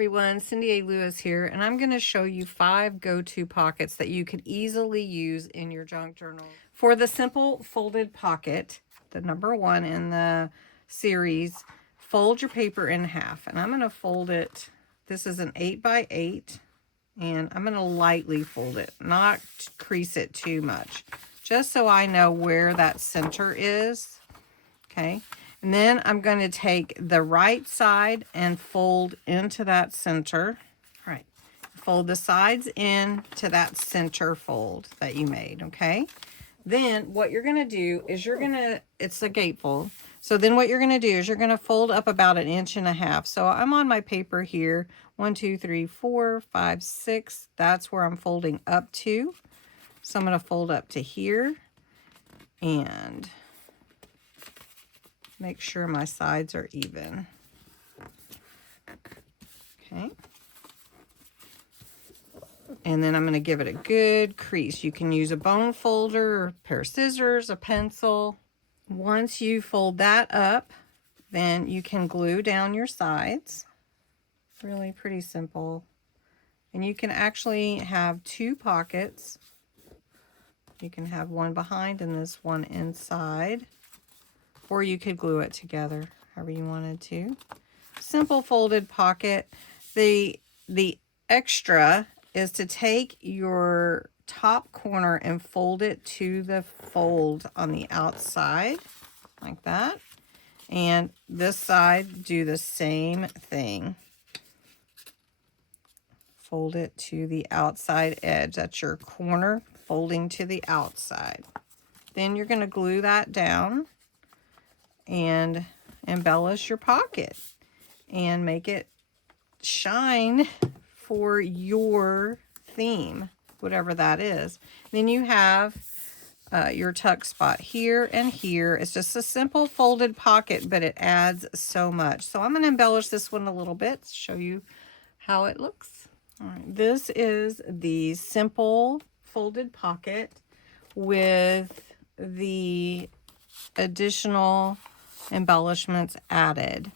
everyone, Cindy A. Lewis here, and I'm going to show you 5 go-to pockets that you could easily use in your junk journal. For the simple folded pocket, the number 1 in the series, fold your paper in half, and I'm going to fold it. This is an 8 by 8, and I'm going to lightly fold it, not crease it too much, just so I know where that center is. Okay. And then I'm going to take the right side and fold into that center. All right. Fold the sides in to that center fold that you made, okay? Then what you're going to do is it's a gatefold. So then what you're going to do is you're going to fold up about 1.5 inches. So I'm on my paper here, 1, 2, 3, 4, 5, 6. That's where I'm folding up to. So I'm going to fold up to here and make sure my sides are even. Okay. And then I'm going to give it a good crease. You can use a bone folder, or a pair of scissors, a pencil. Once you fold that up, then you can glue down your sides. Really pretty simple. And you can actually have 2 pockets. You can have one behind and this one inside. Or you could glue it together, however you wanted to. Simple folded pocket. The extra is to take your top corner and fold it to the fold on the outside, like that. And this side, do the same thing. Fold it to the outside edge. That's your corner, folding to the outside. Then you're going to glue that down and embellish your pocket and make it shine for your theme, whatever that is. Then you have your tuck spot here and here. It's just a simple folded pocket, but it adds so much. So I'm going to embellish this one a little bit, show you how it looks. All right, this is the simple folded pocket with the additional embellishments added.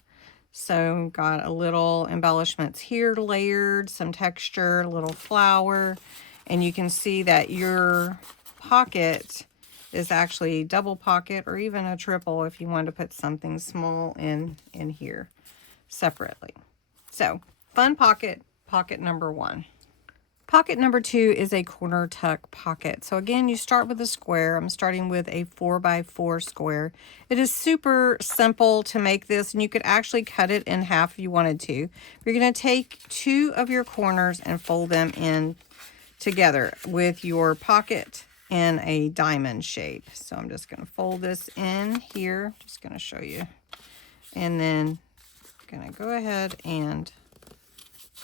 So got a little embellishments here layered, some texture, a little flower, and you can see that your pocket is actually double pocket or even a triple if you want to put something small in here separately. So fun pocket, pocket number 1. Pocket number 2 is a corner tuck pocket. So again, you start with a square. I'm starting with a 4 by 4 square. It is super simple to make this, and you could actually cut it in half if you wanted to. You're going to take 2 of your corners and fold them in together with your pocket in a diamond shape. So I'm just going to fold this in here. Just going to show you. And then I'm going to go ahead and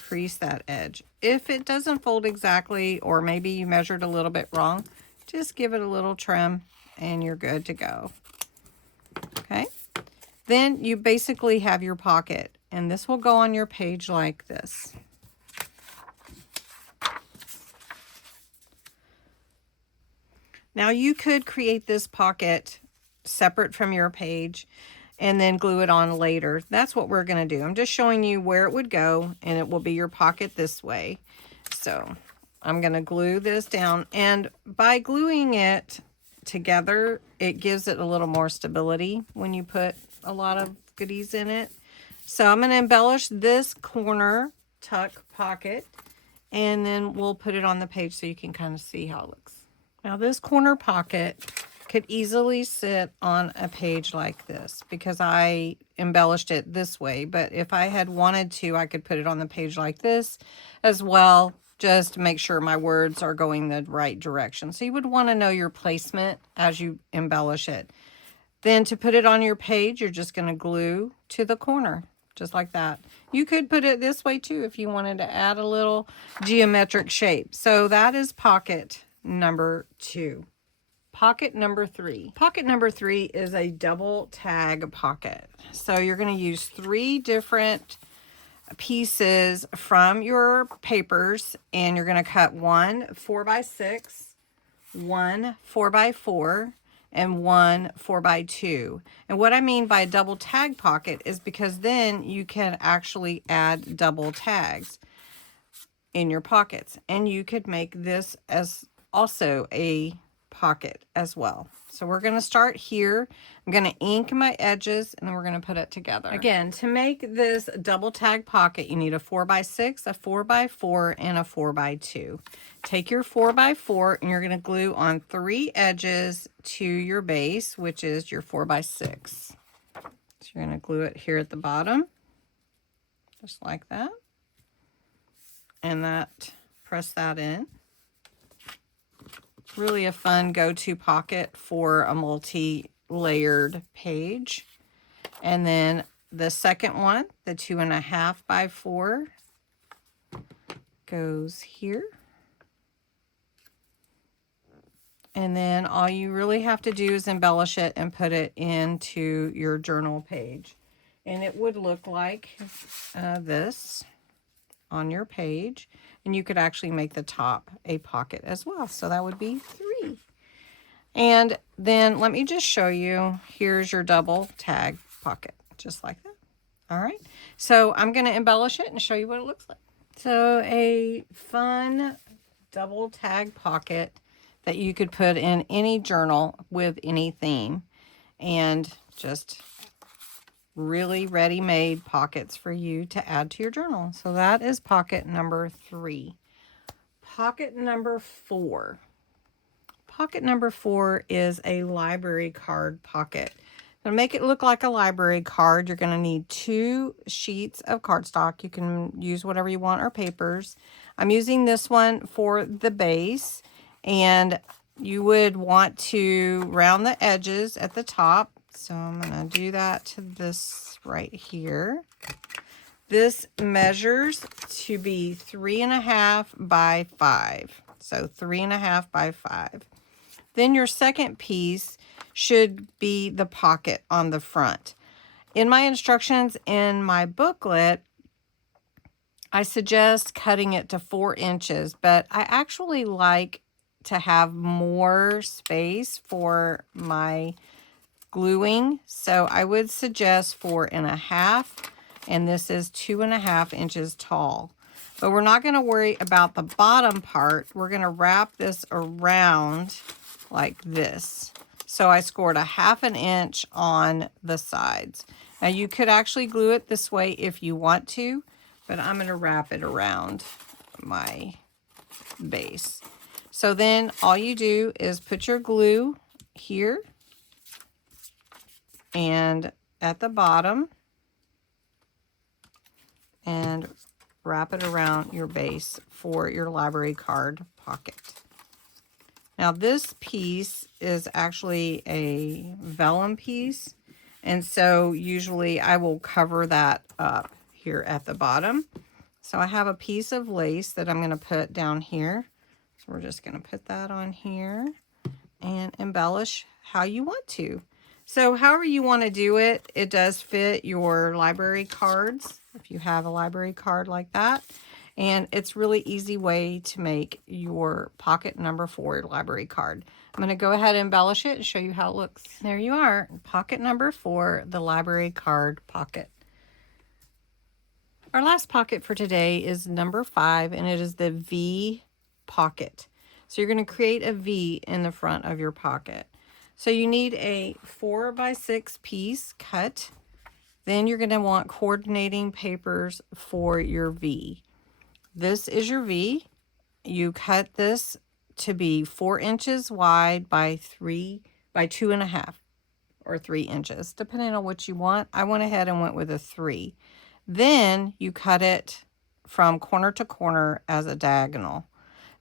crease that edge. If it doesn't fold exactly, or maybe you measured a little bit wrong, just give it a little trim and you're good to go. Okay. Then you basically have your pocket, and this will go on your page like this. Now you could create this pocket separate from your page and then glue it on later. That's what we're going to do. I'm just showing you where it would go, and it will be your pocket this way. So I'm going to glue this down, and by gluing it together, it gives it a little more stability when you put a lot of goodies in it. So I'm going to embellish this corner tuck pocket, and then we'll put it on the page so you can kind of see how it looks. Now this corner pocket could easily sit on a page like this because I embellished it this way. But if I had wanted to, I could put it on the page like this as well, just to make sure my words are going the right direction. So you would want to know your placement as you embellish it. Then to put it on your page, you're just going to glue to the corner, just like that. You could put it this way too if you wanted to add a little geometric shape. So that is pocket number 2. Pocket number 3. Pocket number 3 is a double tag pocket. So you're going to use 3 different pieces from your papers, and you're going to cut one 4 by 6, one 4 by 4, and one 4x2. And what I mean by double tag pocket is because then you can actually add double tags in your pockets, and you could make this as also a pocket as well. So we're going to start here. I'm going to ink my edges, and then we're going to put it together. Again, to make this double tag pocket, you need a 4x6, a 4x4, and a 4x2. Take your 4x4, and you're going to glue on 3 edges to your base, which is your 4x6. So you're going to glue it here at the bottom, just like that. And that, press that in. Really a fun go-to pocket for a multi-layered page. And then the second one, the 2.5x4, goes here. And then all you really have to do is embellish it and put it into your journal page. And it would look like this on your page, and you could actually make the top a pocket as well. So that would be 3. And then let me just show you, here's your double tag pocket, just like that. All right, so I'm going to embellish it and show you what it looks like. So a fun double tag pocket that you could put in any journal with any theme, and just really ready-made pockets for you to add to your journal. So that is pocket number 3. Pocket number 4. Pocket number 4 is a library card pocket. To make it look like a library card, you're going to need 2 sheets of cardstock. You can use whatever you want, or papers. I'm using this one for the base, and you would want to round the edges at the top. So I'm going to do that to this right here. This measures to be 3.5 by 5. So 3.5 by 5. Then your second piece should be the pocket on the front. In my instructions in my booklet, I suggest cutting it to 4 inches, but I actually like to have more space for my gluing, so I would suggest 4.5, and this is 2.5 inches tall. But we're not going to worry about the bottom part. We're going to wrap this around like this. So I scored a 1/2 inch on the sides. Now you could actually glue it this way if you want to, but I'm going to wrap it around my base. So then all you do is put your glue here and at the bottom, and wrap it around your base for your library card pocket. Now this piece is actually a vellum piece, and so usually I will cover that up here at the bottom. So I have a piece of lace that I'm going to put down here. So we're just going to put that on here and embellish how you want to. So however you want to do it, it does fit your library cards, if you have a library card like that. And it's really easy way to make your pocket number 4 library card. I'm going to go ahead and embellish it and show you how it looks. There you are, pocket number 4, the library card pocket. Our last pocket for today is number 5, and it is the V pocket. So you're going to create a V in the front of your pocket. So you need a 4x6 piece cut. Then you're going to want coordinating papers for your V. This is your V. You cut this to be 4 inches wide by 2.5 or 3 inches, depending on what you want. I went ahead and went with a 3. Then you cut it from corner to corner as a diagonal.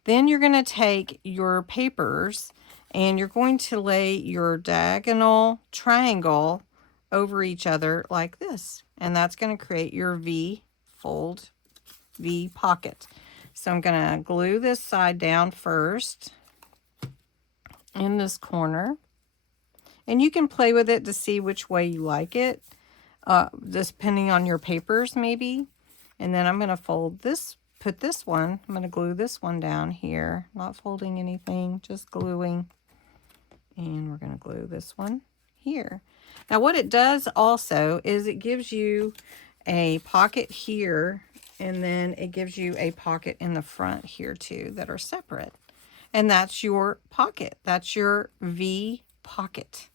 Then you're going to take your papers and you're going to lay your diagonal triangle over each other like this. And that's going to create your V fold, V pocket. So I'm going to glue this side down first in this corner. And you can play with it to see which way you like it, depending on your papers maybe. And then I'm going to fold this, put this one, I'm going to glue this one down here. Not folding anything, just gluing And we're going to glue this one here. Now what it does also is it gives you a pocket here, and then it gives you a pocket in the front here too that are separate. And that's your pocket. That's your V pocket.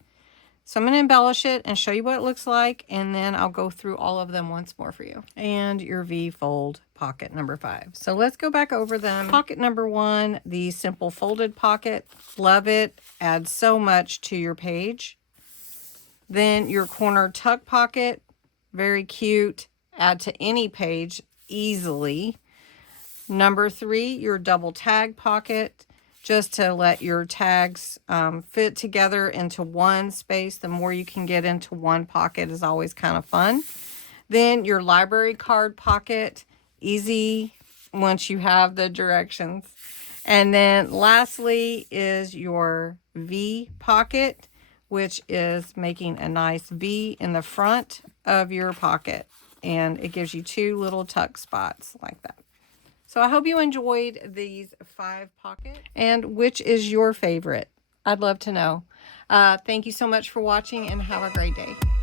So I'm going to embellish it and show you what it looks like, and then I'll go through all of them once more for you. And your V fold pocket number 5. So let's go back over them. Pocket number 1, the simple folded pocket. Love it. Adds so much to your page. Then your corner tuck pocket. Very cute. Add to any page easily. Number 3, your double tag pocket. Just to let your tags fit together into one space. The more you can get into one pocket is always kind of fun. Then your library card pocket, easy once you have the directions. And then lastly is your V pocket, which is making a nice V in the front of your pocket. And it gives you 2 little tuck spots like that. So I hope you enjoyed these 5 pockets. And which is your favorite? I'd love to know. Thank you so much for watching, and have a great day.